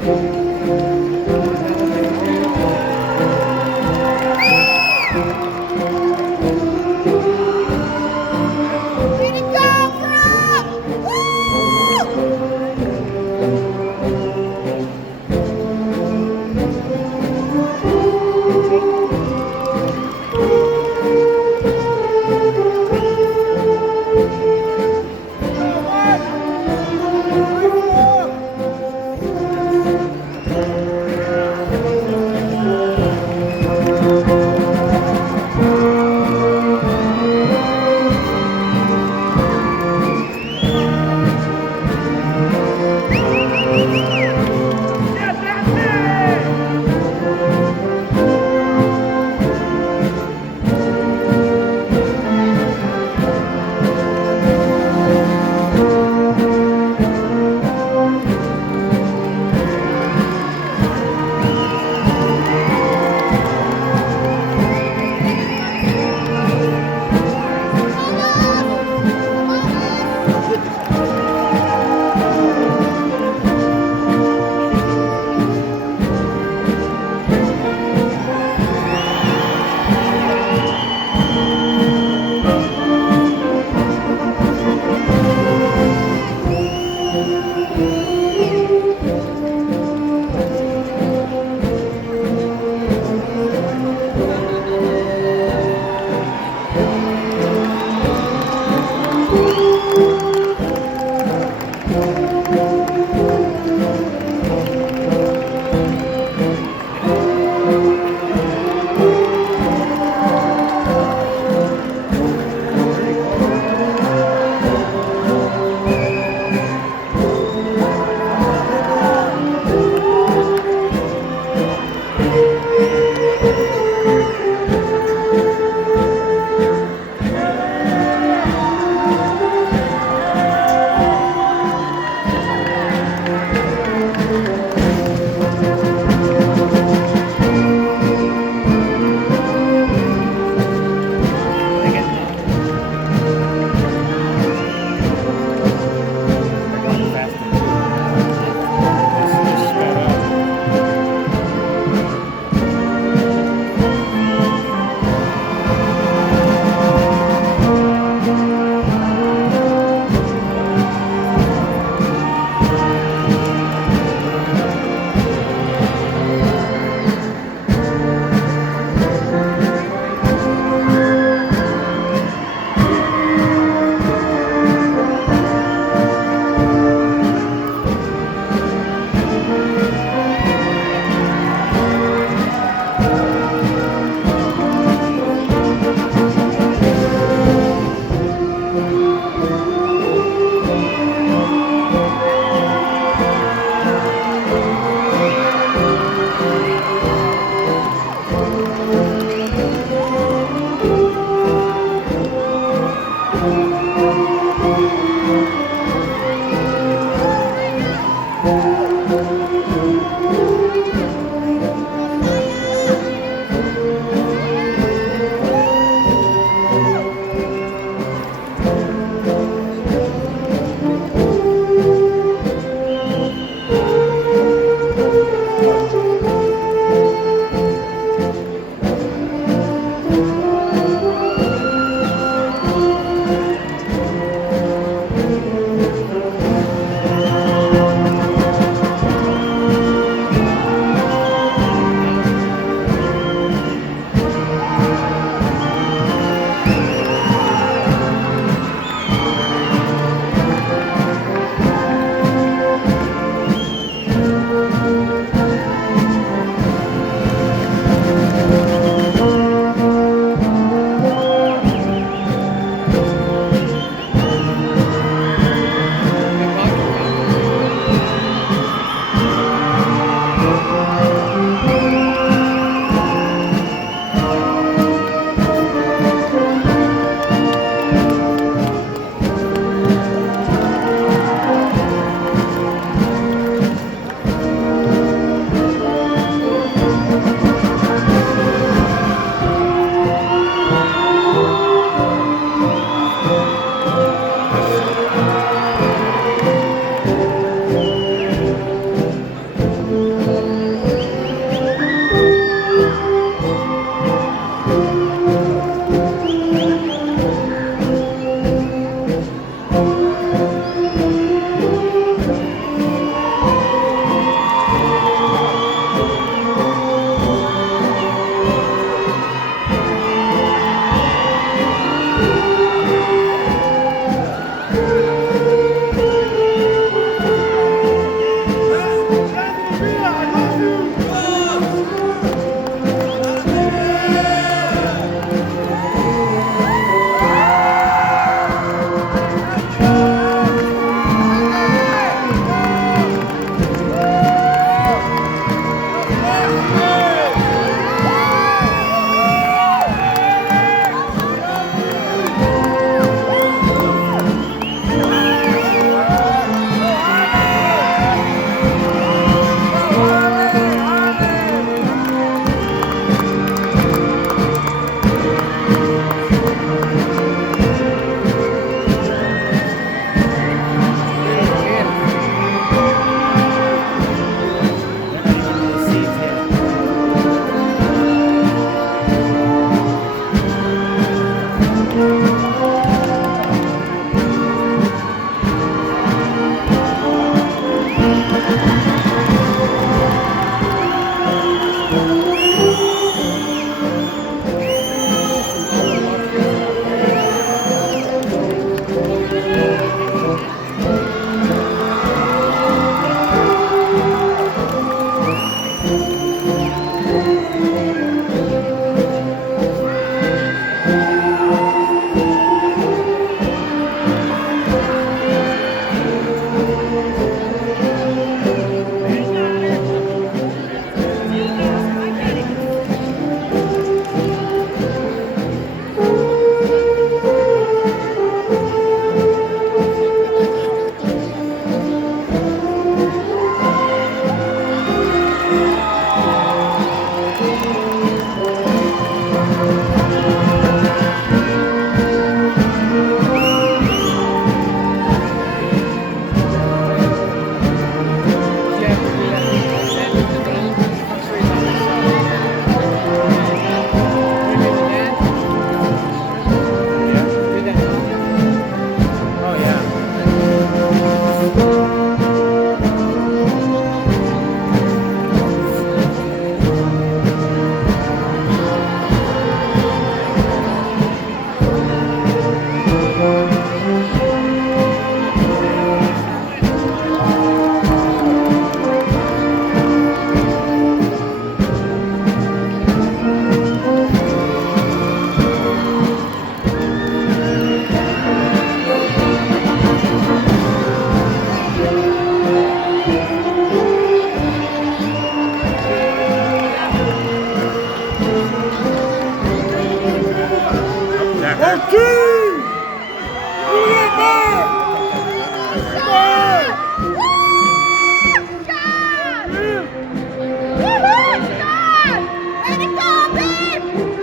Way to go, Brooke! Woo!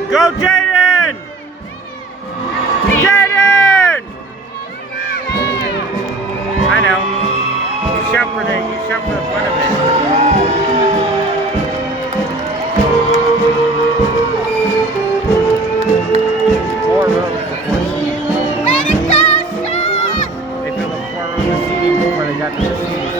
Go, Jaden! Jaden! I know. You shout for the fun of it. 4 rows before seating. Let it go, Sean! They filled up 4 rows of seating before they got to the seats.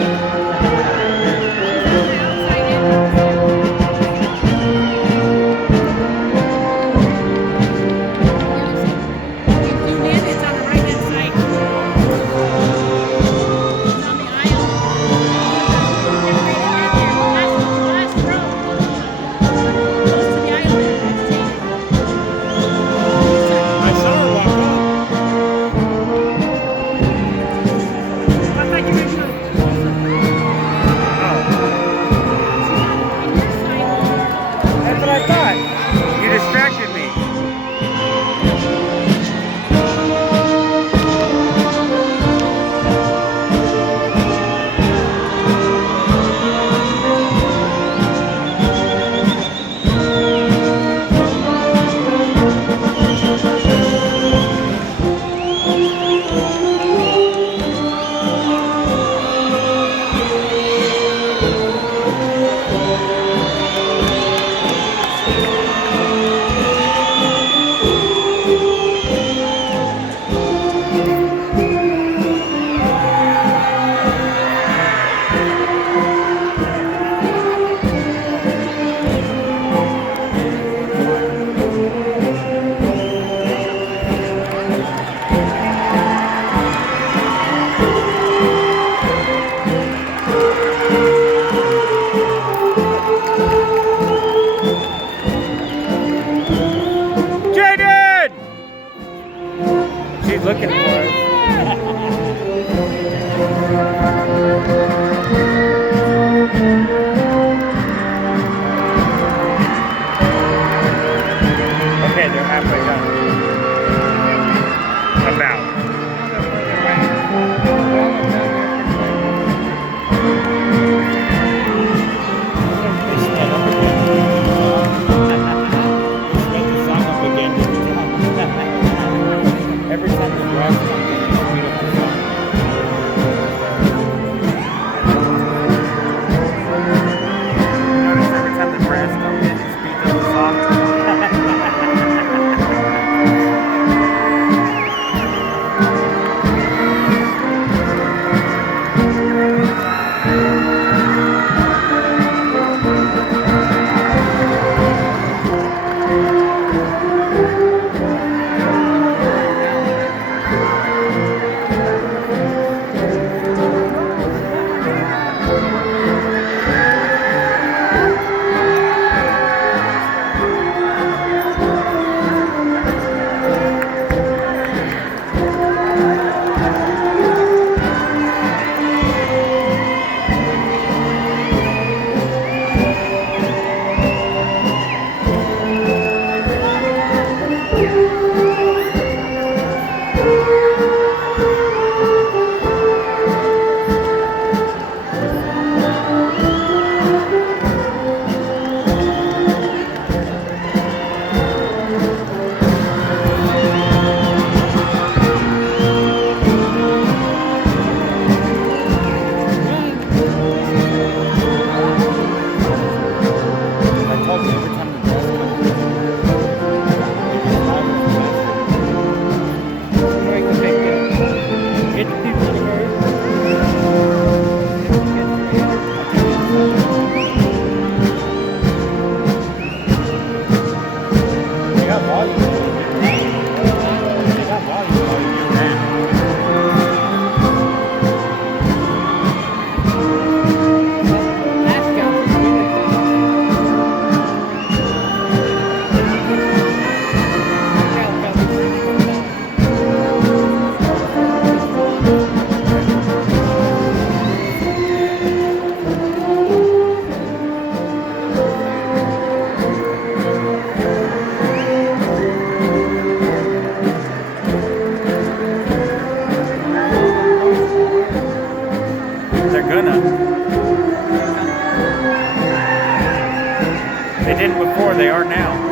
They didn't before, they are now.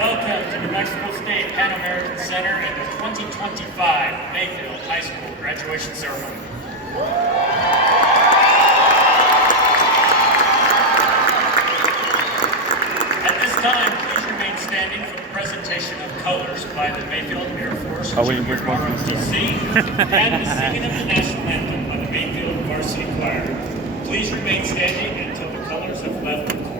Welcome to New Mexico State Pan American Center and the 2025 Mayfield High School graduation ceremony. At this time, please remain standing for the presentation of colors by the Mayfield Air Force Junior ROTC and the singing of the national anthem by the Mayfield Varsity Choir. Please remain standing until the colors have left the court.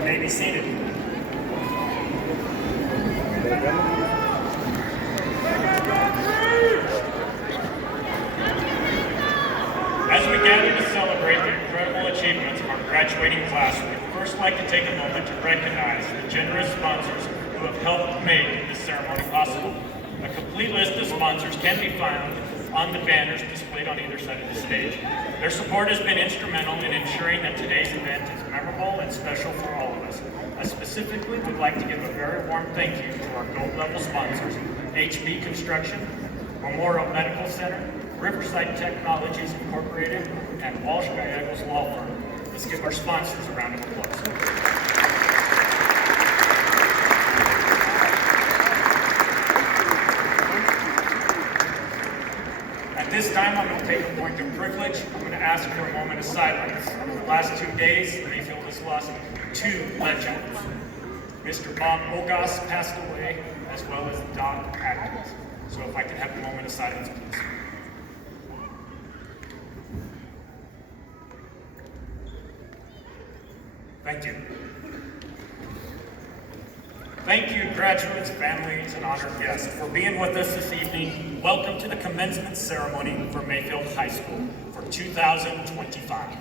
You may be seated. As we gather to celebrate the incredible achievements of our graduating class, we'd first like to take a moment to recognize the generous sponsors who have helped make this ceremony possible. A complete list of sponsors can be found on the banners displayed on either side of the stage. Their support has been instrumental in ensuring that today's event is memorable and special for all of us. I specifically would like to give a very warm thank you to our gold level sponsors, HB Construction, Memorial Medical Center, Riverside Technologies Incorporated, and Walsh Gallegos Law Firm. Let's give our sponsors a round of applause. At this time, I'm going to take a point of privilege. I'm going to ask for a moment of silence. Over the last 2 days, Mayfield has lost 2 legends. Mr. Bob Ogas passed away, as well as Doc Atkins. So if I could have a moment of silence, please. Thank you. Thank you, graduates, families, and honored guests, for being with us this evening. Welcome to the commencement ceremony for Mayfield High School for 2025.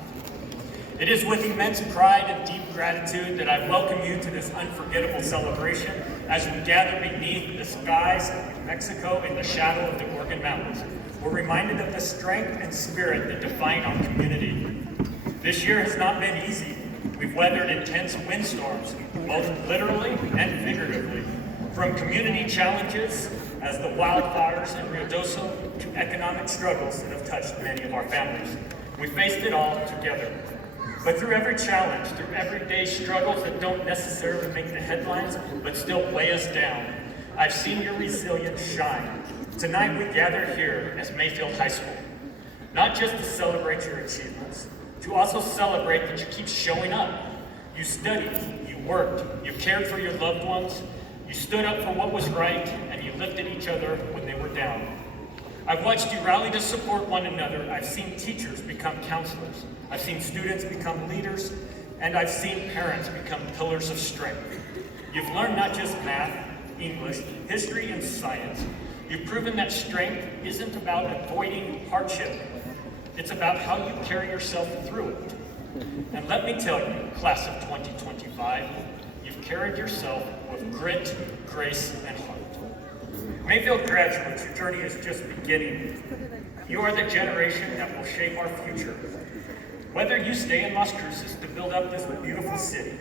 It is with immense pride and deep gratitude that I welcome you to this unforgettable celebration as we gather beneath the skies of New Mexico in the shadow of the Organ Mountains. We're reminded of the strength and spirit that define our community. This year has not been easy. We've weathered intense windstorms, both literally and figuratively, from community challenges as the wildfires in Ruidoso to economic struggles that have touched many of our families. We faced it all together. But through every challenge, through everyday struggles that don't necessarily make the headlines, but still weigh us down, I've seen your resilience shine. Tonight we gather here as Mayfield High School, not just to celebrate your achievements, to also celebrate that you keep showing up. You studied, you worked, you cared for your loved ones, you stood up for what was right, and you lifted each other when they were down. I've watched you rally to support one another. I've seen teachers become counselors. I've seen students become leaders, and I've seen parents become pillars of strength. You've learned not just math, English, history, and science. You've proven that strength isn't about avoiding hardship. It's about how you carry yourself through it. And let me tell you, class of 2025, you've carried yourself with grit, grace, and heart. Mayfield graduates, your journey is just beginning. You are the generation that will shape our future. Whether you stay in Las Cruces to build up this beautiful city,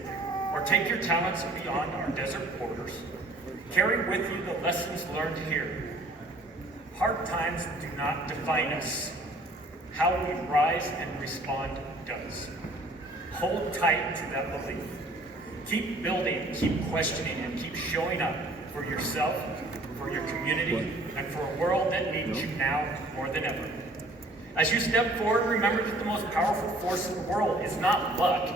or take your talents beyond our desert borders, carry with you the lessons learned here. Hard times do not define us. How we rise and respond does. Hold tight to that belief. Keep building, keep questioning, and keep showing up for yourself, for your community, and for a world that needs you now more than ever. As you step forward, remember that the most powerful force in the world is not luck,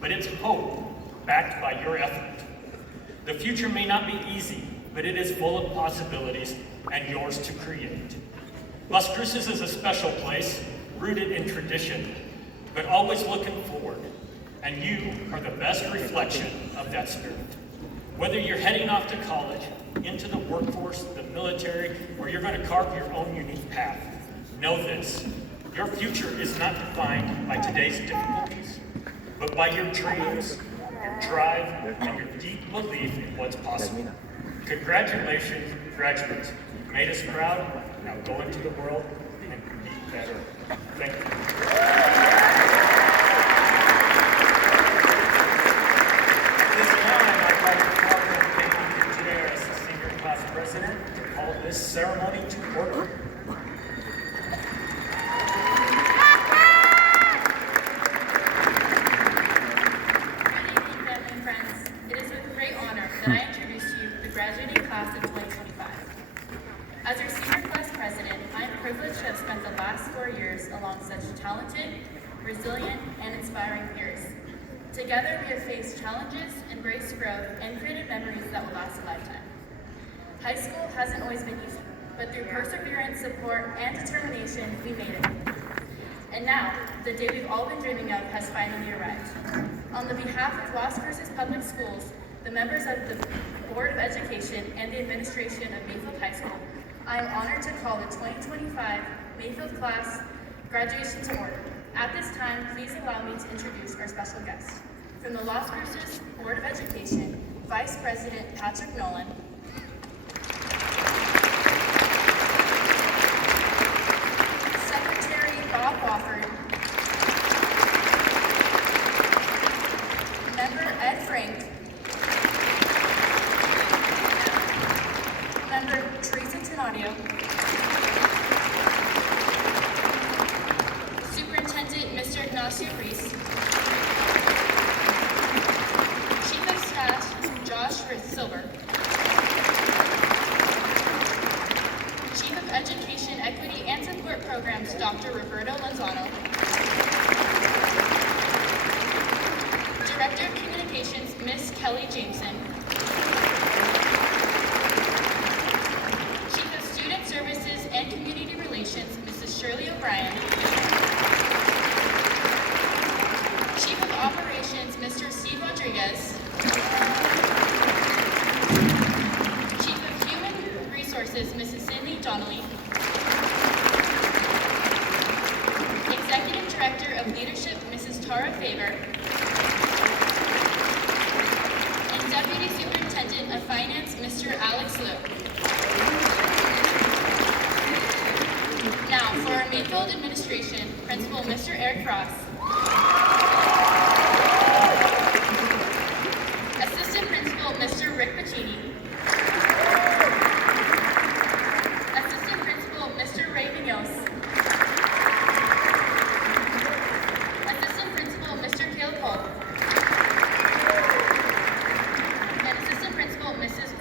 but it's hope, backed by your effort. The future may not be easy, but it is full of possibilities and yours to create. Las Cruces is a special place, rooted in tradition, but always looking forward, and you are the best reflection of that spirit. Whether you're heading off to college, into the workforce, the military, or you're going to carve your own unique path, know this: your future is not defined by today's difficulties, but but by your dreams, your drive, and your deep belief in what's possible. Congratulations, graduates. You made us proud. Now go into the world and be better. Thank you. At this time, I'd like to welcome Katie Gutierrez as the senior class president to call this ceremony to order. That I introduce to you the graduating class of 2025. As your senior class president, I am privileged to have spent the last 4 years along such talented, resilient, and inspiring peers. Together, we have faced challenges, embraced growth, and created memories that will last a lifetime. High school hasn't always been easy, but through perseverance, support, and determination, we made it. And now, the day we've all been dreaming of has finally arrived. On the behalf of Las Cruces Public Schools, the members of the Board of Education, and the administration of Mayfield High School, I am honored to call the 2025 Mayfield class graduation to order. At this time, please allow me to introduce our special guest. From the Las Cruces Board of Education, Vice President Patrick Nolan, Secretary Bob Wofford, Member Ed Frank, Member Teresa Tenorio, Superintendent Mr. Ignacio Reese, Chief of Staff Josh Silver, Chief of Education Equity and Support Programs Dr. Roberto Lanzano, Director of Communications Ms. Kelly Jameson, Services and Community Relations, Mrs. Shirley O'Brien, Chief of Operations, Mr. Steve Rodriguez, Chief of Human Resources, Mrs. Cindy Donnelly, Executive Director of Leadership, Mrs. Tara Faber, and Deputy Superintendent of Finance, Mr. Alex Liu. Now, for our Mayfield administration, Principal Mr. Eric Frost, Assistant Principal Mr. Rick Pacini, Assistant Principal Mr. Ray Munoz, Assistant Principal Mr. Caleb Holt, and Assistant Principal Mrs.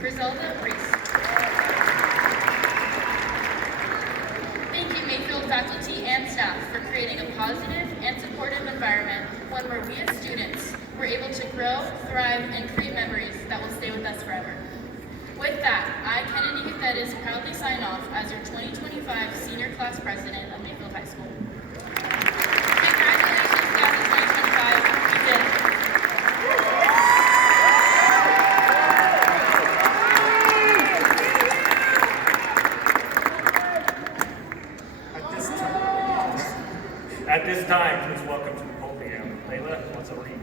Griselda Reese. Faculty and staff for creating a positive and supportive environment, one where we as students were able to grow, thrive, and create memories that will stay with us forever. With that, I, Kennedy Gutierrez, proudly sign off as your 2025 Senior Class President of Mayfield High School. Congratulations, class of 2025. You did it. At this time, please welcome to the podium, Layla Mazarin.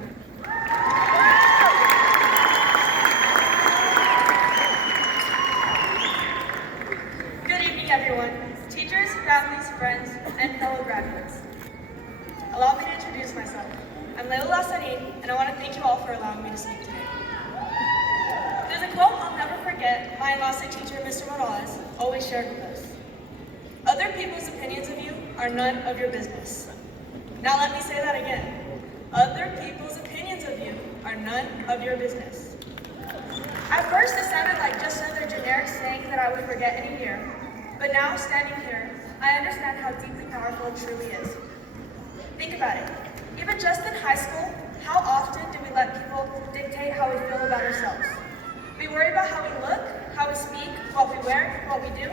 Good evening, everyone. Teachers, families, friends, and fellow graduates. Allow me to introduce myself. I'm Layla Lassarin, and I want to thank you all for allowing me to speak today. There's a quote I'll never forget my Enlace teacher, Mr. Morales, always shared with us. Other people's opinions of you are none of your business. Now let me say that again. Other people's opinions of you are none of your business. At first, it sounded like just another generic saying that I would forget in a year. But now, standing here, I understand how deeply powerful it truly is. Think about it. Even just in high school, how often do we let people dictate how we feel about ourselves? We worry about how we look, how we speak, what we wear, what we do.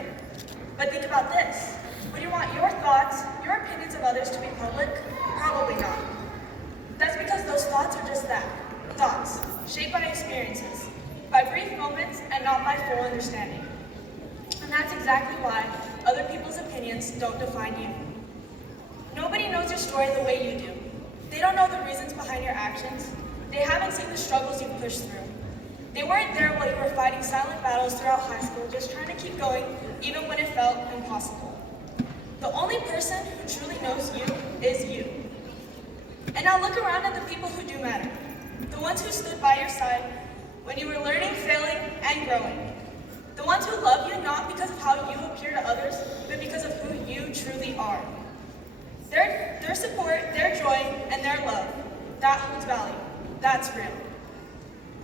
But think about this. Would you want your thoughts, your opinions of others to be public? Probably not. That's because those thoughts are just that, thoughts, shaped by experiences, by brief moments and not by full understanding. And that's exactly why other people's opinions don't define you. Nobody knows your story the way you do. They don't don't know the reasons behind your actions, they haven't seen the struggles you've pushed through. They weren't there while you were fighting silent battles throughout high school, just trying to keep going even when it felt impossible. The only person who truly knows you is you. And now look around at the people who do matter. The ones who stood by your side when you were learning, failing, and growing. The ones who love you not because of how you appear to others, but because of who you truly are. Their support, their joy, and their love, that holds value. That's real.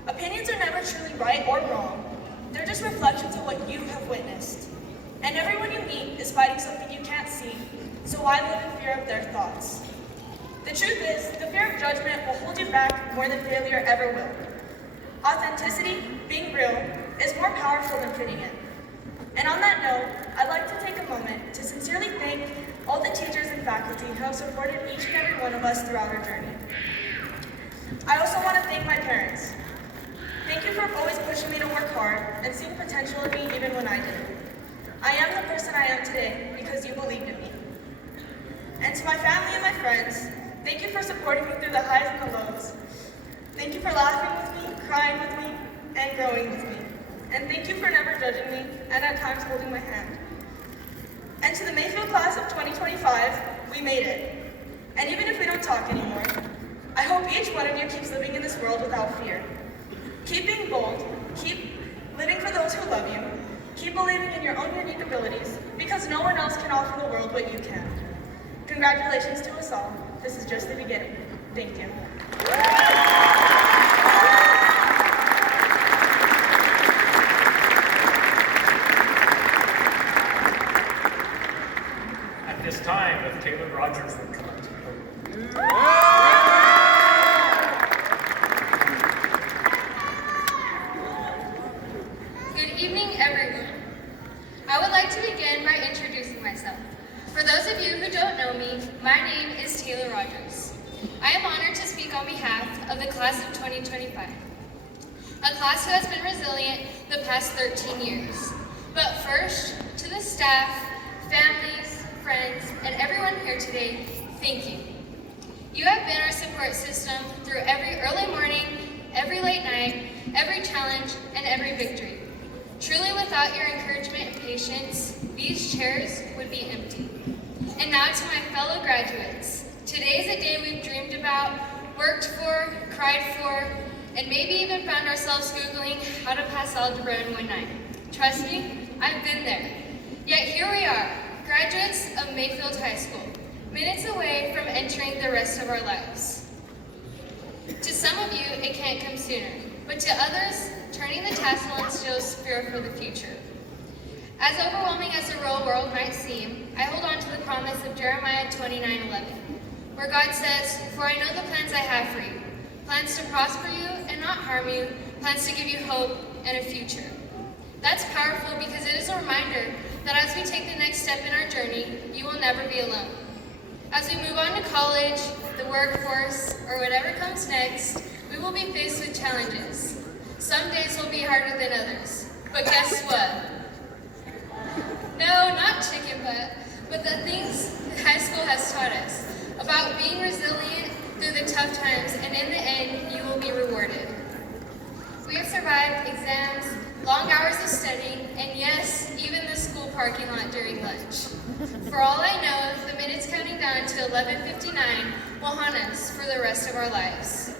Opinions are never truly right or wrong. They're just reflections of what you have witnessed. And everyone you meet is fighting something you can't see, so why live in fear of their thoughts? The truth is, the fear of judgment will hold you back more than failure ever will. Authenticity, being real, is more powerful than fitting in. And on that note, I'd like to take a moment to sincerely thank all the teachers and faculty who have supported each and every one of us throughout our journey. I also want to thank my parents. Thank you for always pushing me to work hard and seeing potential in me even when I didn't. I am the person I am today because you believed in me. And to my family and my friends, thank you for supporting me through the highs and the lows. Thank you for laughing with me, crying with me, and growing with me. And thank you for never judging me and at times holding my hand. And to the Mayfield class of 2025, we made it. And even if we don't talk anymore, I hope each one of you keeps living in this world without fear. Keep being bold, keep living for those who love you, keep believing in your own unique abilities, because no one else can offer the world what you can. Congratulations to us all. This is just the beginning. Thank you. At this time, if Taylor Rogers would come up to the podium. Good evening, everyone. I would like to begin by introducing myself. For those of you who don't know me, my name is Taylor Rogers. I am honored to speak on behalf of the class of 2025, a class who has been resilient the past 13 years. But first, to the staff, families, friends, and everyone here today, thank you. You have been our support system through every early morning, every late night, every challenge, and every victory. Truly, without your encouragement and patience, these chairs would be empty. And now to my fellow graduates, today is a day we've dreamed about, worked for, cried for, and maybe even found ourselves Googling how to pass algebra in one night. Trust me, I've been there. Yet here we are, graduates of Mayfield High School, minutes away from entering the rest of our lives. To some of you, it can't come sooner, but to others, turning the tassel instills fear for the future. As overwhelming as the real world might seem, I hold on to the promise of Jeremiah 29:11, where God says, "For I know the plans I have for you, plans to prosper you and not harm you, plans to give you hope and a future." That's powerful because it is a reminder that as we take the next step in our journey, you will never be alone. As we move on to college, the workforce, or whatever comes next, we will be faced with challenges. Some days will be harder than others, but guess what? No, not chicken butt, but the things high school has taught us about being resilient through the tough times, and in the end, you will be rewarded. We have survived exams, long hours of studying, and yes, even the school parking lot during lunch. For all I know, the minutes counting down to 11:59 will haunt us for the rest of our lives.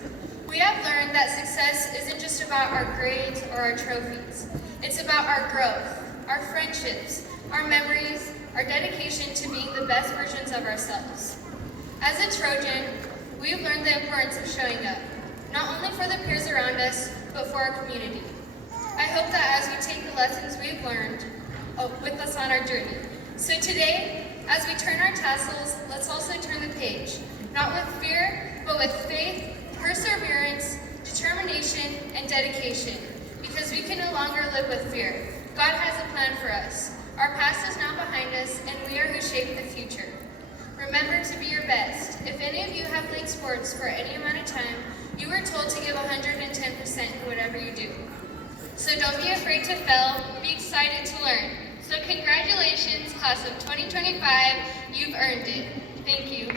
We have learned that success isn't just about our grades or our trophies. It's about our growth, our friendships, our memories, our dedication to being the best versions of ourselves. As a Trojan, we've learned the importance of showing up, not only for the peers around us, but for our community. I hope that as we take the lessons we've learned with us on our journey. So today, as we turn our tassels, let's also turn the page, not with fear, but with faith, perseverance, determination, and dedication, because we can no longer live with fear. God has a plan for us. Our past is now behind us, and we are who shape the future. Remember to be your best. If any of you have played sports for any amount of time, you were told to give 110% in whatever you do. So don't be afraid to fail, be excited to learn. So congratulations, class of 2025, you've earned it. Thank you.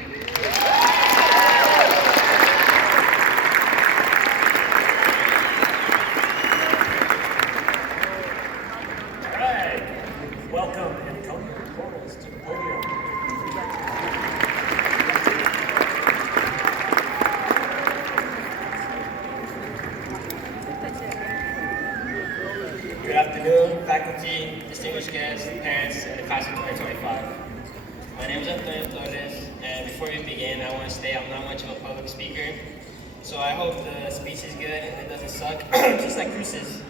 guests, parents, and the class of 2025. My name is Antonio Flores, and before we begin, I want to say I'm not much of a public speaker, so I hope the speech is good and it doesn't suck, just like Cruz's.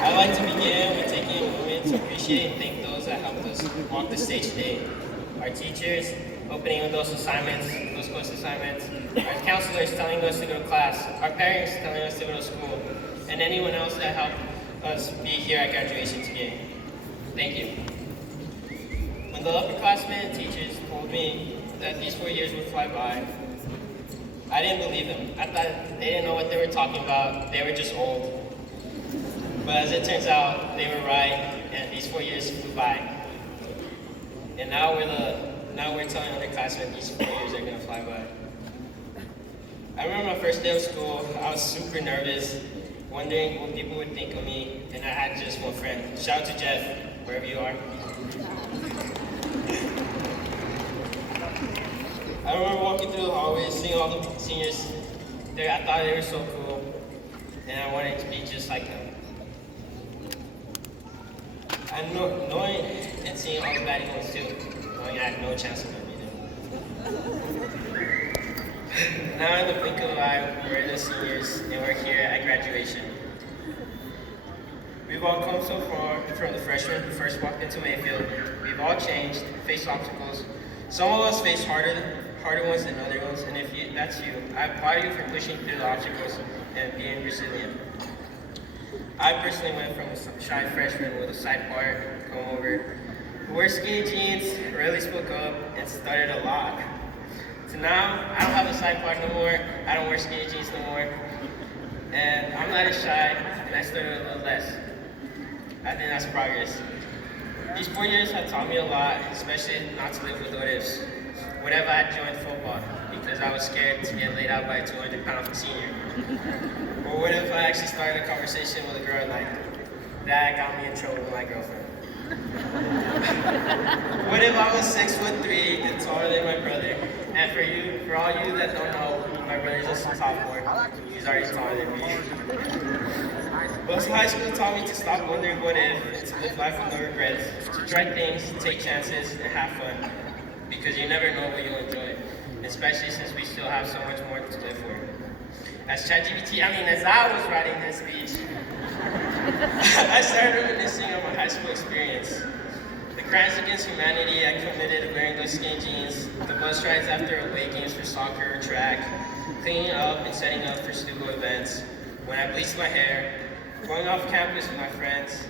I'd like to begin with taking a moment to appreciate and thank those that helped us walk the stage today. Our teachers, opening with those assignments, those course assignments, our counselors telling us to go to class, our parents telling us to go to school, and anyone else that helped us be here at graduation today. Thank you. When the upperclassmen and teachers told me that these 4 years would fly by, I didn't believe them. I thought they didn't know what they were talking about, they were just old. But as it turns out, they were right, and these 4 years flew by. And now we're telling other classmates these 4 years are gonna fly by. I remember my first day of school, I was super nervous, wondering what people would think of me, and I had just one friend. Shout out to Jeff, wherever you are. I remember walking through the hallways, seeing all the seniors there. I thought they were so cool, and I wanted to be just like them. Knowing and seeing all the baddie ones too, knowing I had no chance of beating them. Now in the blink of an eye, we're the seniors and we're here at graduation. We've all come so far from the freshmen who first walked into Mayfield. We've all changed, faced obstacles. Some of us face harder ones than other ones, and if that's you, I applaud you for pushing through the obstacles and being resilient. I personally went from a shy freshman with a side part, come over, who wore skinny jeans, rarely spoke up, and stuttered a lot. So now, I don't have a side part no more, I don't wear skinny jeans no more, and I'm not as shy, and I stutter a little less. I think that's progress. These 4 years have taught me a lot, especially not to live with what ifs. What if I had joined football because I was scared to get laid out by a 200-pound senior? Or what if I actually started a conversation with a girl I liked? That got me in trouble with my girlfriend. What if I was 6'3" and taller than my brother? And for all you that don't know, my brother's just a sophomore. He's already taller than me. Well, high school taught me to stop wondering what if, and to live life with no regrets, to try things, take chances, and have fun. Because you never know what you'll enjoy, especially since we still have so much more to live for. As I was writing this speech, I started reminiscing on my high school experience. The crimes against humanity I committed wearing those skinny jeans, the bus rides after away games for soccer or track, cleaning up and setting up for studio events, when I bleached my hair, going off campus with my friends,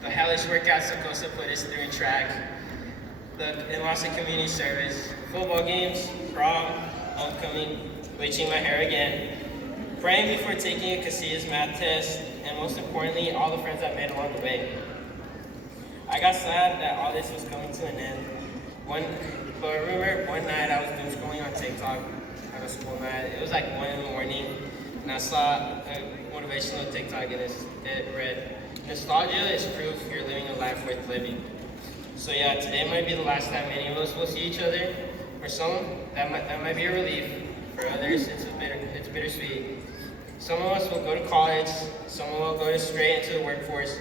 the hellish workouts Sakosa put us through in track, the Enlace community service, football games, prom, homecoming, bleaching my hair again, praying before taking a Casillas math test, and most importantly, all the friends I made along the way. I got sad that all this was coming to an end. But I remember one night I was doom scrolling on TikTok on a school night. It was like 1 in the morning, and I saw a motivational TikTok, and it read, "Nostalgia is proof you're living a life worth living." So yeah, today might be the last time any of us will see each other. For some, that might be a relief. For others, it's bittersweet. Some of us will go to college, some will go straight into the workforce.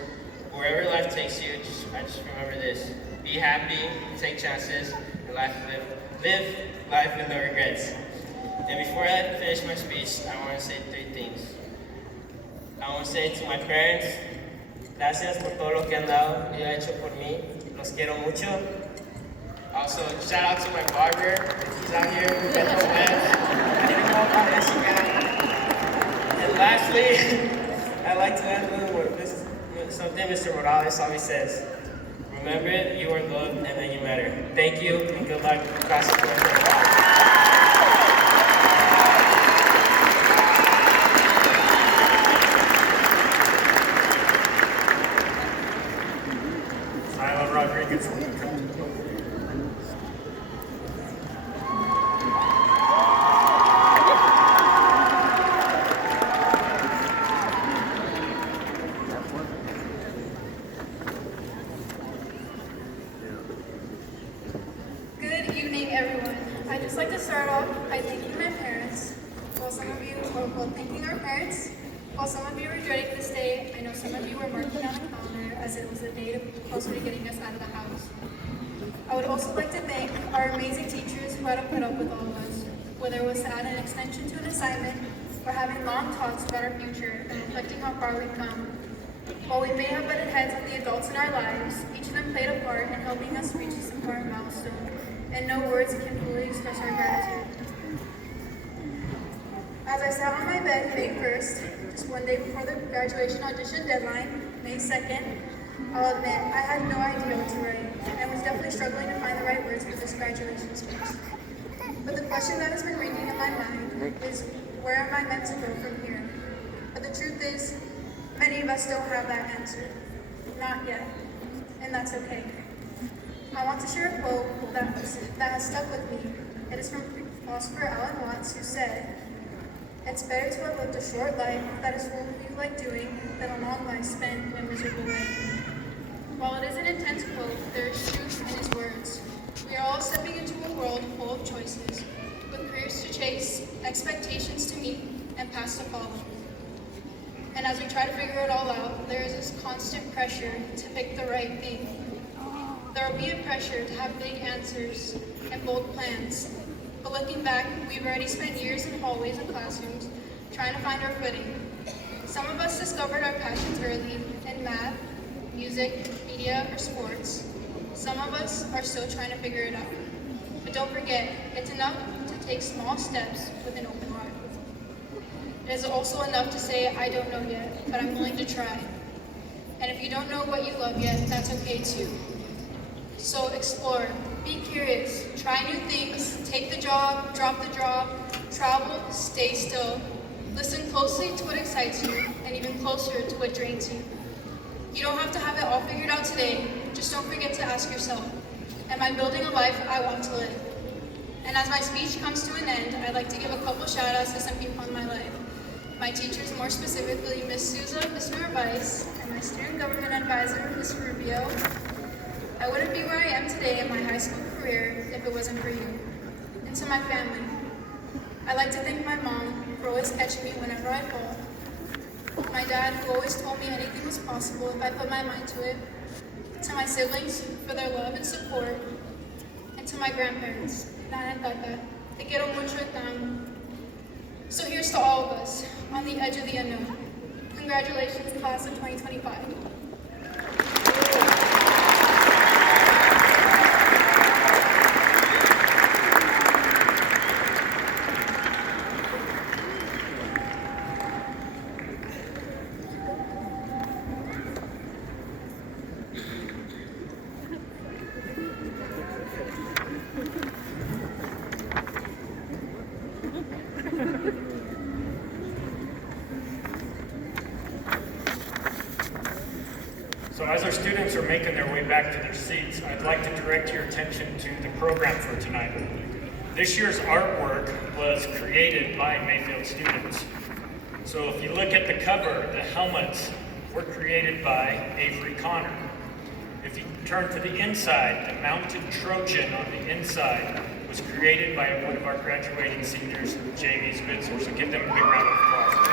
Wherever life takes you, I just remember this. Be happy, take chances, and live life with no regrets. And before I finish my speech, I want to say 3 things. I want to say to my parents, gracias por todo lo que han dado y han hecho por mí. Los quiero mucho. Also, shout out to my barber. He's out here with Beto West. I didn't know about Instagram. And lastly, I'd like to end with something Mr. Morales always says. Remember, you are loved and that you matter. Thank you, and good luck. Class of 2025. Good evening, everyone. I'd just like to start off by thanking my parents some of you were thanking our parents, while some of you were dreading this day, I know some of you were marking down a calendar as it was a day closer to getting us out of the house. I would also like to thank our amazing teachers who had to put up with all of us, whether it was to add an extension to an assignment or having long talks about our future and reflecting how far we've come. While we may have butted heads with the adults in our lives, each of them played a part in helping us reach this important milestone, and no words can fully express our gratitude. As I sat on my bed May 1st, just one day before the graduation audition deadline, May 2nd, I'll admit I had no idea what to write, and was definitely struggling to find the right words for this graduation speech. But the question that has been ringing in my mind is, where am I meant to go from here? But the truth is, many of us don't have that answer. Not yet. And that's okay. I want to share a quote that has stuck with me. It is from philosopher Alan Watts, who said, "It's better to have lived a short life that is full of what you like doing than a long life spent in a miserable way." While it is an intense quote, there is truth in his words. We are all stepping into a world full of choices, with careers to chase, expectations to meet, and paths to follow. And as we try to figure it all out, there is this constant pressure to pick the right thing. There will be a pressure to have big answers and bold plans. But looking back, we've already spent years in hallways and classrooms trying to find our footing. Some of us discovered our passions early in math, music, media, or sports. Some of us are still trying to figure it out. But don't forget, it's enough to take small steps with an open heart. It is also enough to say, I don't know yet, but I'm willing to try. And if you don't know what you love yet, that's okay too. So explore, be curious, try new things, take the job, drop the job, travel, stay still. Listen closely to what excites you, and even closer to what drains you. You don't have to have it all figured out today, just don't forget to ask yourself, am I building a life I want to live? And as my speech comes to an end, I'd like to give a couple shout outs to some people in my life. My teachers, more specifically Ms. Souza, Mr. Rice, and my student government advisor, Ms. Rubio. I wouldn't be where I am today in my high school career if it wasn't for you. And to my family, I'd like to thank my mom for always catching me whenever I fall. My dad, who always told me anything was possible if I put my mind to it. To my siblings for their love and support. And to my grandparents, Nana and Tata, te quiero mucho y te amo. So here's to all of us, on the edge of the unknown. Congratulations, class of 2025. So as our students are making their way back to their seats, I'd like to direct your attention to the program for tonight. This year's artwork was created by Mayfield students. So if you look at the cover, the helmets were created by Avery Connor. If you turn to the inside, the mounted Trojan on the inside was created by one of our graduating seniors, Jamie Spitzer. So give them a big round of applause.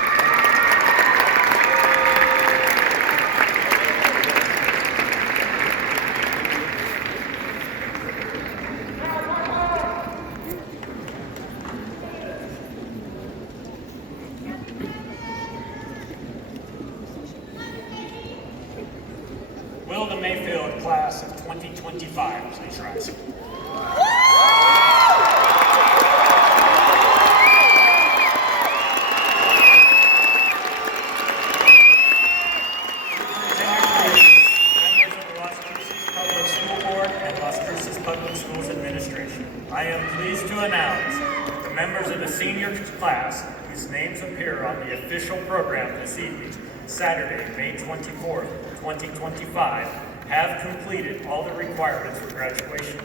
Will the Mayfield class of 2025 please rise? Members of the Las Cruces Public School Board and Las Cruces Public Schools Administration, I am pleased to announce that the members of the senior class whose names appear on the official program this evening, Saturday, May 24th, 2025, have completed all the requirements for graduation.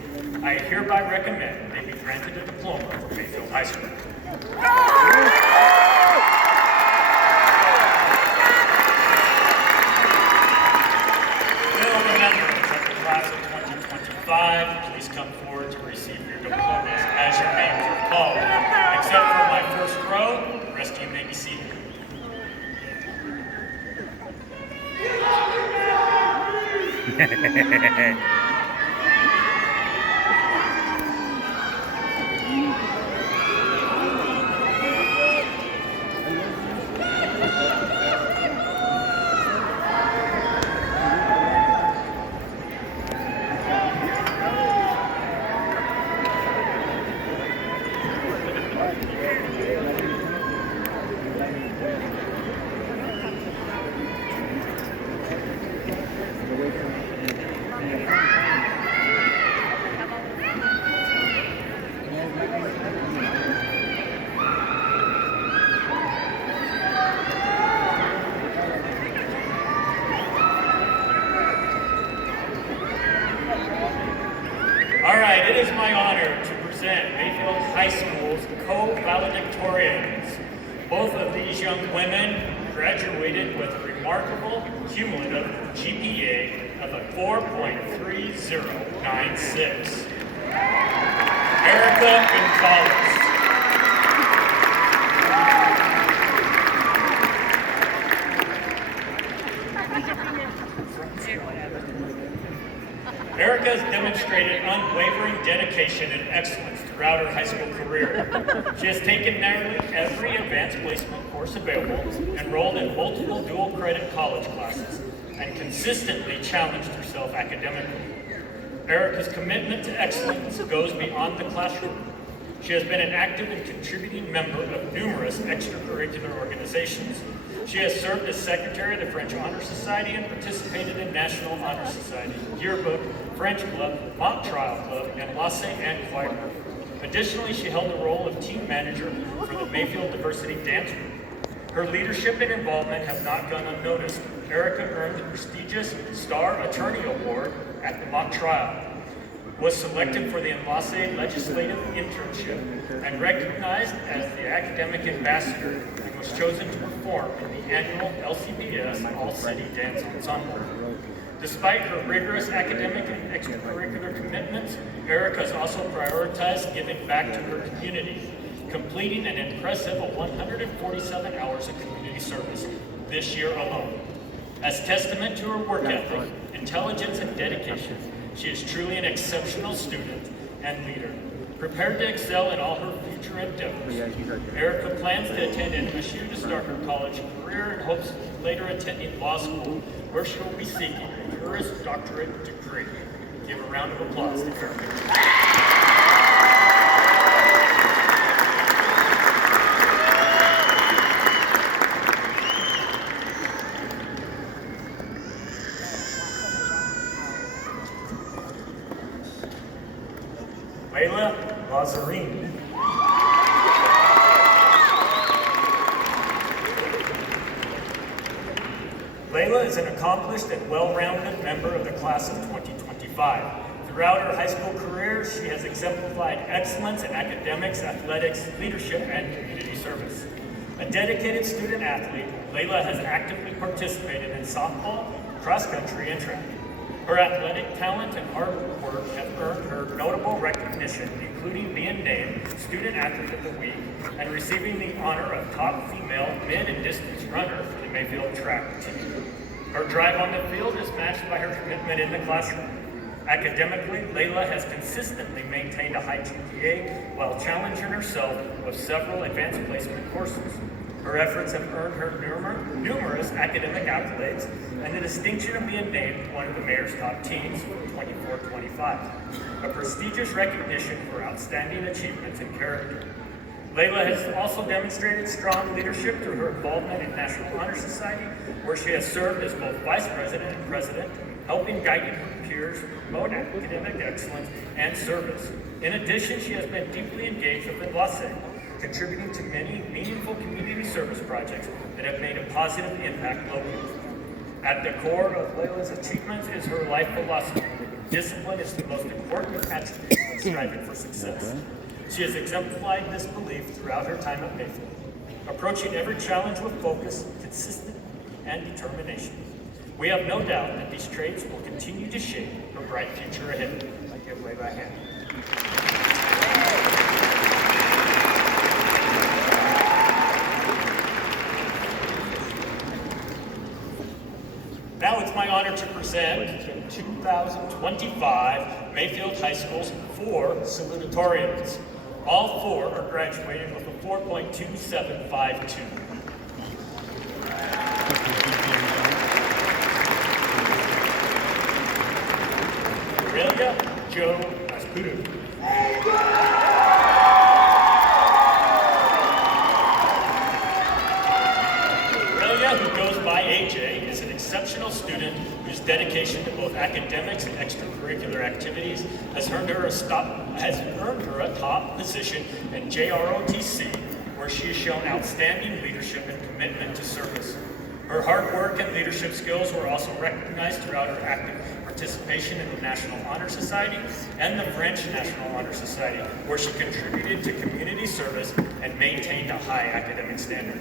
I hereby recommend they be granted a diploma from Mayfield High School. Will the members of the class of 2025 please come forward to receive your diplomas as your names are called. Except for my first row, All right, it is my honor to present Mayfield High School's co-valedictorians. Both of these young women graduated with a remarkable cumulative GPA of a 4.3096. Erica Gonzalez. Erica has demonstrated unwavering dedication and excellence throughout her high school career. She has taken nearly every advanced placement course available, enrolled in multiple dual credit college classes, and consistently challenged herself academically. Erica's commitment to excellence goes beyond the classroom. She has been an active and contributing member of numerous extracurricular organizations. She has served as secretary of the French Honor Society and participated in National Honor Society, Yearbook, French Club, Mock Trial Club, and Lasse and Choir. Additionally, she held the role of team manager for the Mayfield Diversity Dance Group. Her leadership and involvement have not gone unnoticed. Erica earned the prestigious Star Attorney Award at the mock trial, was selected for the Enlace Legislative Internship, and recognized as the Academic Ambassador, and was chosen to perform in the annual LCBS All-City Dance Ensemble. Despite her rigorous academic and extracurricular commitments, Erica has also prioritized giving back to her community, completing an impressive 147 hours of community service this year alone. As testament to her work ethic, intelligence, and dedication, she is truly an exceptional student and leader, prepared to excel in all her future endeavors. Erica plans to attend NMSU to start her college career and hopes of later attending law school, where she will be seeking a Juris Doctorate degree. Give a round of applause to Erica. Layla Lazarine. Layla is an accomplished and well-rounded member of the class of 2025. Throughout her high school career, she has exemplified excellence in academics, athletics, leadership, and community service. A dedicated student athlete, Layla has actively participated in softball, cross country, and track. Her athletic talent and hard work have earned her notable recognition, including being named Student Athlete of the Week and receiving the honor of top female mid and distance runner for the Mayfield track team. Her drive on the field is matched by her commitment in the classroom. Academically, Layla has consistently maintained a high GPA while challenging herself with several advanced placement courses. Her efforts have earned her numerous academic accolades and the distinction of being named one of the mayor's top teams for 24-25, a prestigious recognition for outstanding achievements and character. Layla has also demonstrated strong leadership through her involvement in National Honor Society, where she has served as both vice president and president, helping guiding her peers promote academic excellence and service. In addition, she has been deeply engaged with Enlace, contributing to many meaningful community service projects that have made a positive impact locally. At the core of Layla's achievements is her life philosophy. Discipline is the most important attribute when striving for success. She has exemplified this belief throughout her time at Mayfield, approaching every challenge with focus, consistency, and determination. We have no doubt that these traits will continue to shape her bright future ahead. I give Layla a hand. Now it's my honor on to present the 2025 Mayfield High School's 4 salutatorians. All 4 are graduating with a 4.2752. Aurelia Joe Aspudu. Aurelia, who goes by AJ, is an exceptional student whose dedication to both academics and extracurricular activities has earned her a top position in JROTC, where she has shown outstanding leadership and commitment to service. Her hard work and leadership skills were also recognized throughout her active participation in the National Honor Society and the French National Honor Society, where she contributed to community service and maintained a high academic standard.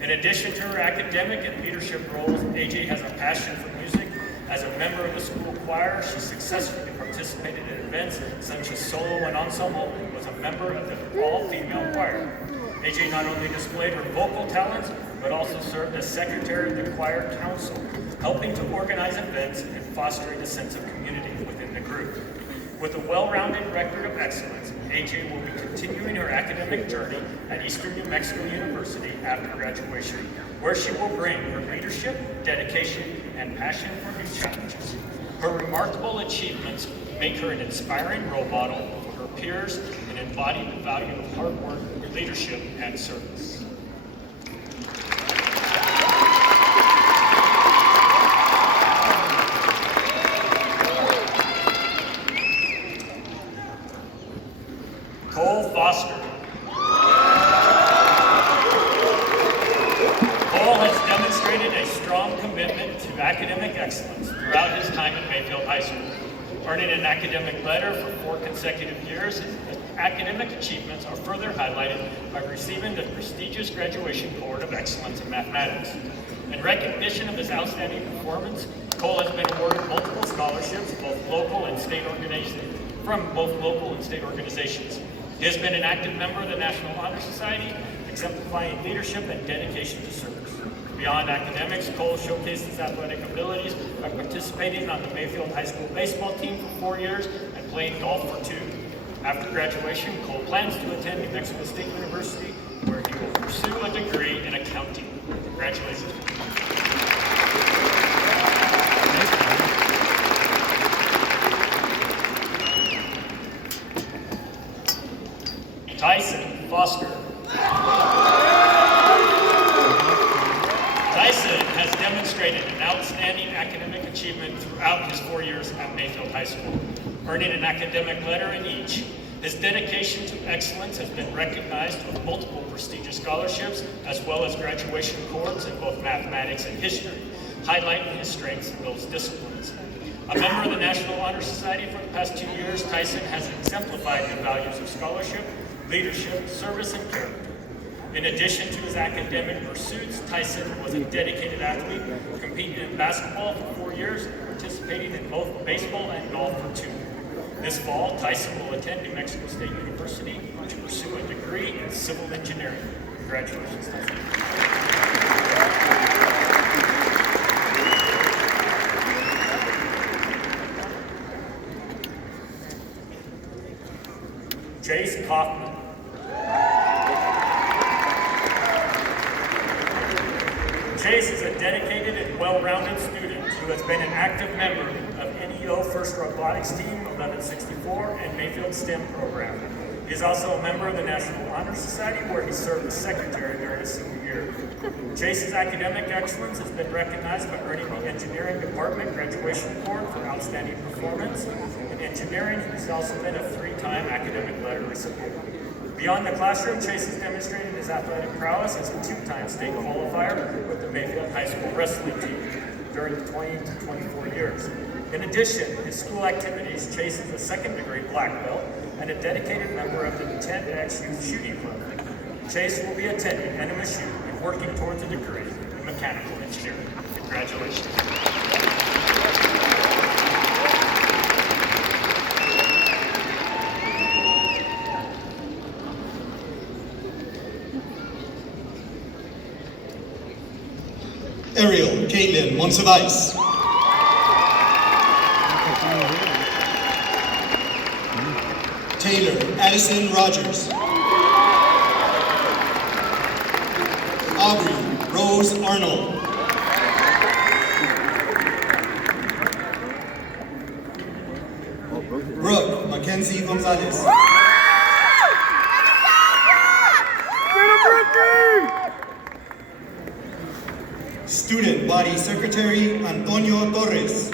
In addition to her academic and leadership roles, AJ has a passion for music. As a member of the school choir, she successfully participated in events such as solo and ensemble, and was a member of the all-female choir. AJ not only displayed her vocal talents, but also served as secretary of the choir council, helping to organize events and fostering a sense of community within the group. With a well-rounded record of excellence, AJ will be continuing her academic journey at Eastern New Mexico University after graduation, where she will bring her leadership, dedication, and passion for new challenges. Her remarkable achievements make her an inspiring role model for her peers and embody the value of hard work, leadership, and service. Cole Foster. Cole has demonstrated a strong commitment to academic excellence throughout his time at Mayfield High School, earning an academic letter for 4 consecutive years. His academic achievements are further highlighted by receiving the prestigious Graduation Award of Excellence in Mathematics. In recognition of his outstanding performance, Cole has been awarded multiple scholarships, from both local and state organizations. He has been an active member of the National Honor Society, exemplifying leadership and dedication to service. Beyond academics, Cole showcased his athletic abilities by participating on the Mayfield High School baseball team for 4 years and playing golf for 2. After graduation, Cole plans to attend New Mexico State University, where he will pursue a degree in accounting. Congratulations. Tyson Foster. Tyson has demonstrated an outstanding academic achievement throughout his 4 years at Mayfield High School, earning an academic letter in each. His dedication to excellence has been recognized with multiple prestigious scholarships, as well as graduation awards in both mathematics and history, highlighting his strengths in those disciplines. A member of the National Honor Society for the past 2 years, Tyson has exemplified the values of scholarship, leadership, service, and character. In addition to his academic pursuits, Tyson was a dedicated athlete, competing in basketball for 4 years, and participating in both baseball and golf for 2. This fall, Tyson will attend New Mexico State University to pursue a degree in civil engineering. Congratulations, Tyson. Chase Kaufman. Chase is a dedicated and well-rounded student who has been an active member of NEO First Robotics Team 1164 and Mayfield STEM program. He is also a member of the National Honor Society, where he served as secretary during his senior year. Chase's academic excellence has been recognized by earning the Engineering Department Graduation Award for outstanding performance. In engineering, he's also been a 3-time academic letter recipient. Beyond the classroom, Chase has demonstrated his athletic prowess as a 2-time state qualifier with the Mayfield High School wrestling team during the 20 to 24 years. In addition, his school activities, Chase is a 2nd-degree black belt and a dedicated member of the 10X Youth Shooting Club. Chase will be attending NMSU and working towards a degree in mechanical engineering. Congratulations. Ariel Caitlin Monsivais. Taylor Addison Rogers. Aubrey Rose Arnold. Brooke Mackenzie Gonzalez. Student Body Secretary Antonio Torres.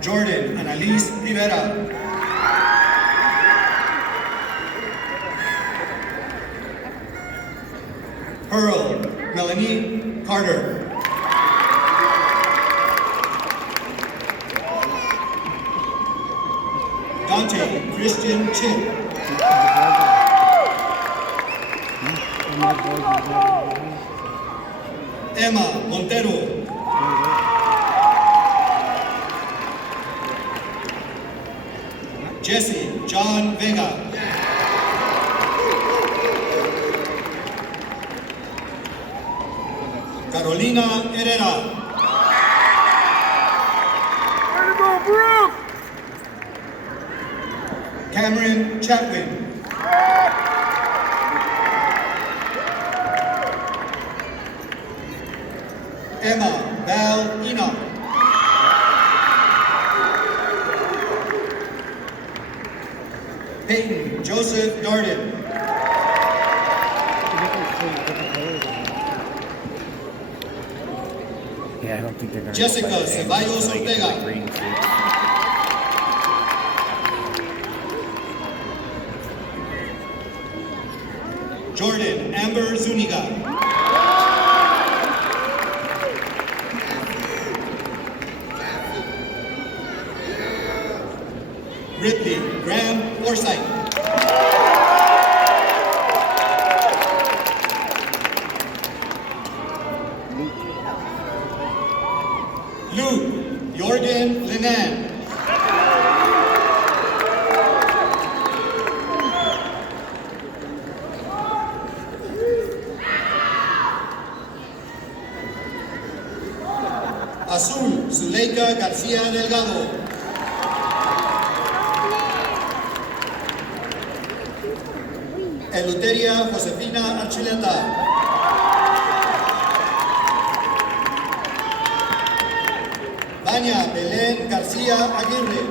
Jordan Annalise Rivera. Pearl Melanie Carter. Dante Christian Chin. Emma Montero. Jesse John Vega. Carolina Herrera. Way to go, Brooke! Cameron Chatwin. Emma Val Enoch. Peyton Joseph Darden. Yeah, I don't think they're gonna Jessica go by the name, Ceballos so they get Ortega. the green suits. Jordan Amber Zuniga. Ripley Graham Forsyth. Luke Jorgen Linan. Azul Zuleika García Delgado. Eleuteria Josefina Archuleta. Vania Belén García Aguirre.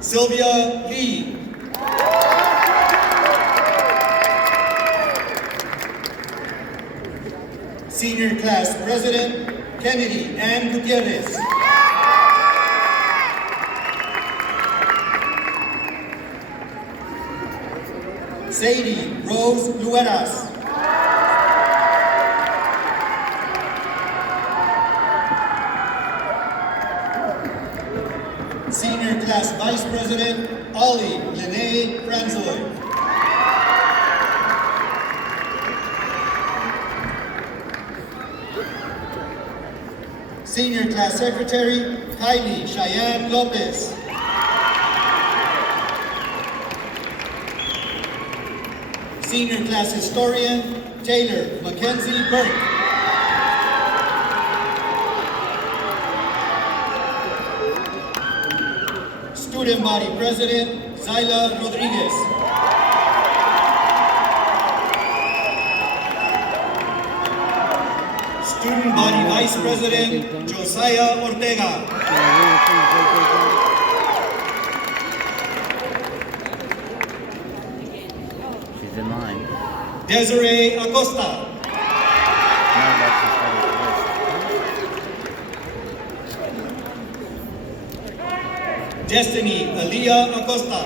Sylvia Lee. Senior Class President Kennedy Ann Gutierrez. Sadie Rose Lueras. Senior Class Vice President Ollie Lene Franzoy. Senior Class Secretary Kylie Cheyenne Lopez. Senior Class Historian Taylor Mackenzie Burke. Student Body President Zyla Rodriguez. Student Body Vice President Josiah Ortega. She's in line. Desiree Acosta. No, that's just Destiny Aaliyah Acosta.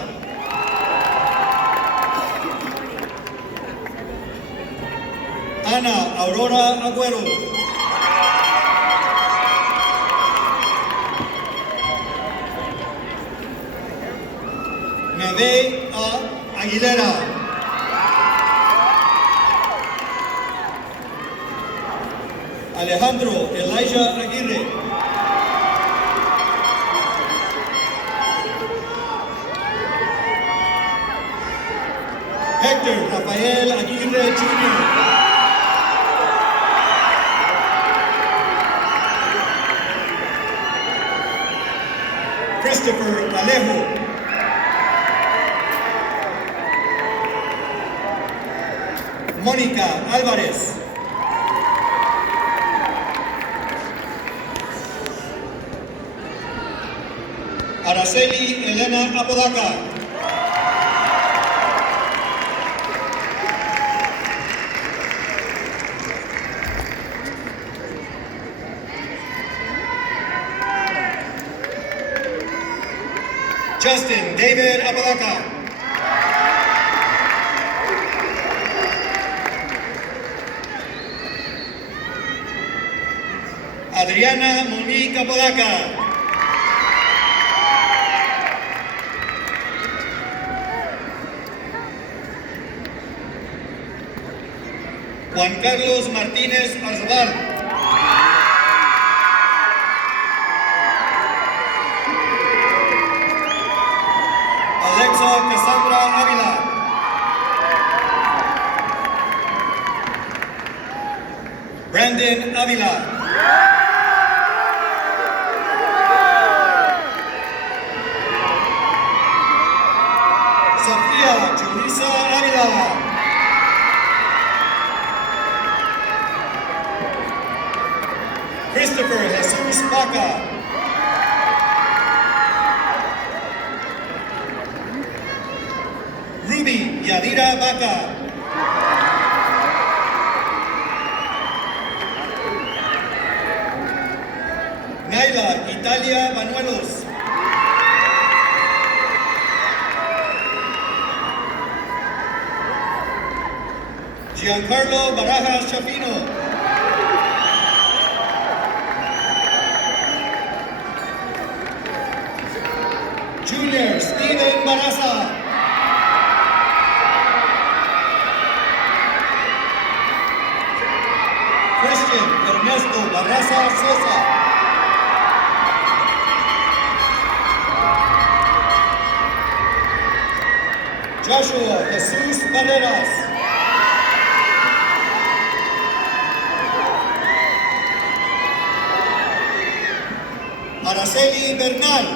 Ana Aurora Agüero. Neve A. Aguilera. Alejandro Elijah Aguirre. Hector Rafael Aguirre Jr. Christopher Alejo. Mónica Álvarez. Araceli Elena Apodaca. Justin David Apodaca. Adriana Monique Apodaca. Juan Carlos Martínez Arzabal. Alexa Cassandra Ávila. Brandon Ávila. Sofía Julissa Ávila. Christopher Jesus Baca. Ruby Yadira Baca. Naila Italia Banuelos. Giancarlo Barajas Chapino. Junior Steven Barraza. Christian Ernesto Barraza Sosa. Joshua Jesus Barreras. Araceli Bernal.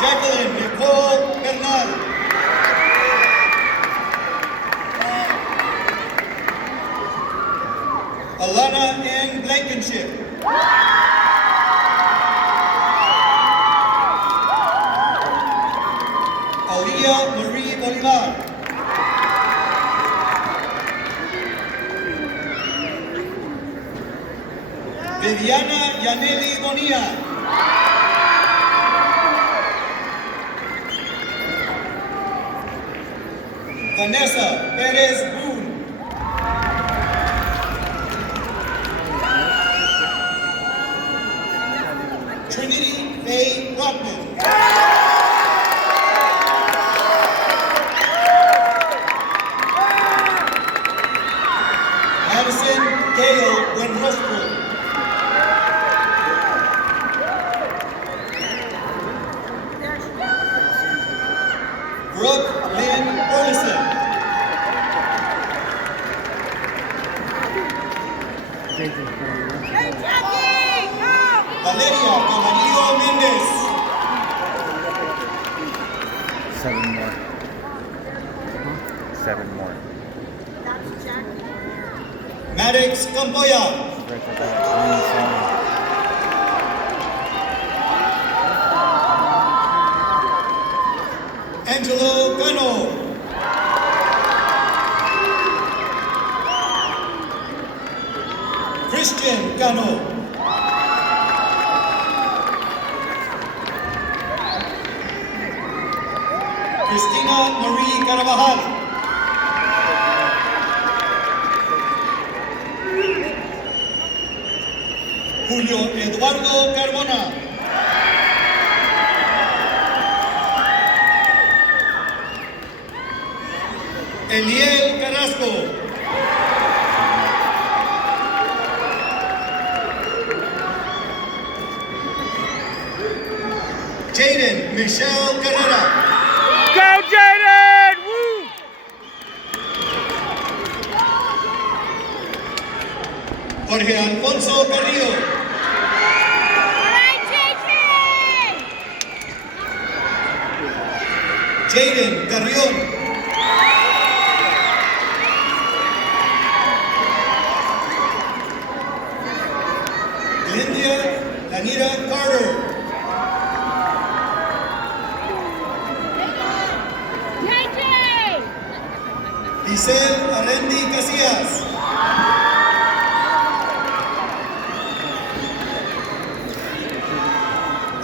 Jacqueline Nicole Bernal. Alana N. Blankenship. Aliyah Marie Bolivar. Viviana Yaneli Bonilla. Vanessa Perez Boone. Trinity Faye Rockman. Madison Gale Buenrostro. Brooke Lynn Burleson. Valeria Camarillo Méndez. 7 more. 7 more. Maddox Campoya. Right for that. Angelo Cano. Christian Cano. Cristina Marie Carvajal. Julio Eduardo Carmona. Eliel Carrasco. Jaden Michelle Carrera. Go, Jaden! Woo! Jorge Alfonso Carrillo. Jaden Carrión. Glendia Lanira Carter. Giselle Arendi Casillas.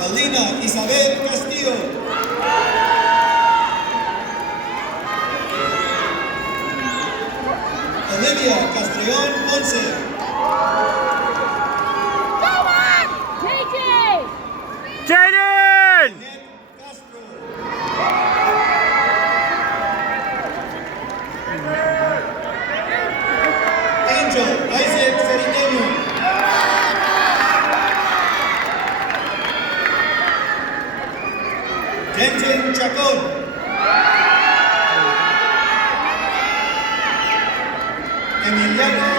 Alina Isabel Castillo. Olivia Castrillón Ponce. Jaden! Annette Castro. Angel Isaac Ceriteño. Denton Chacon. Emiliano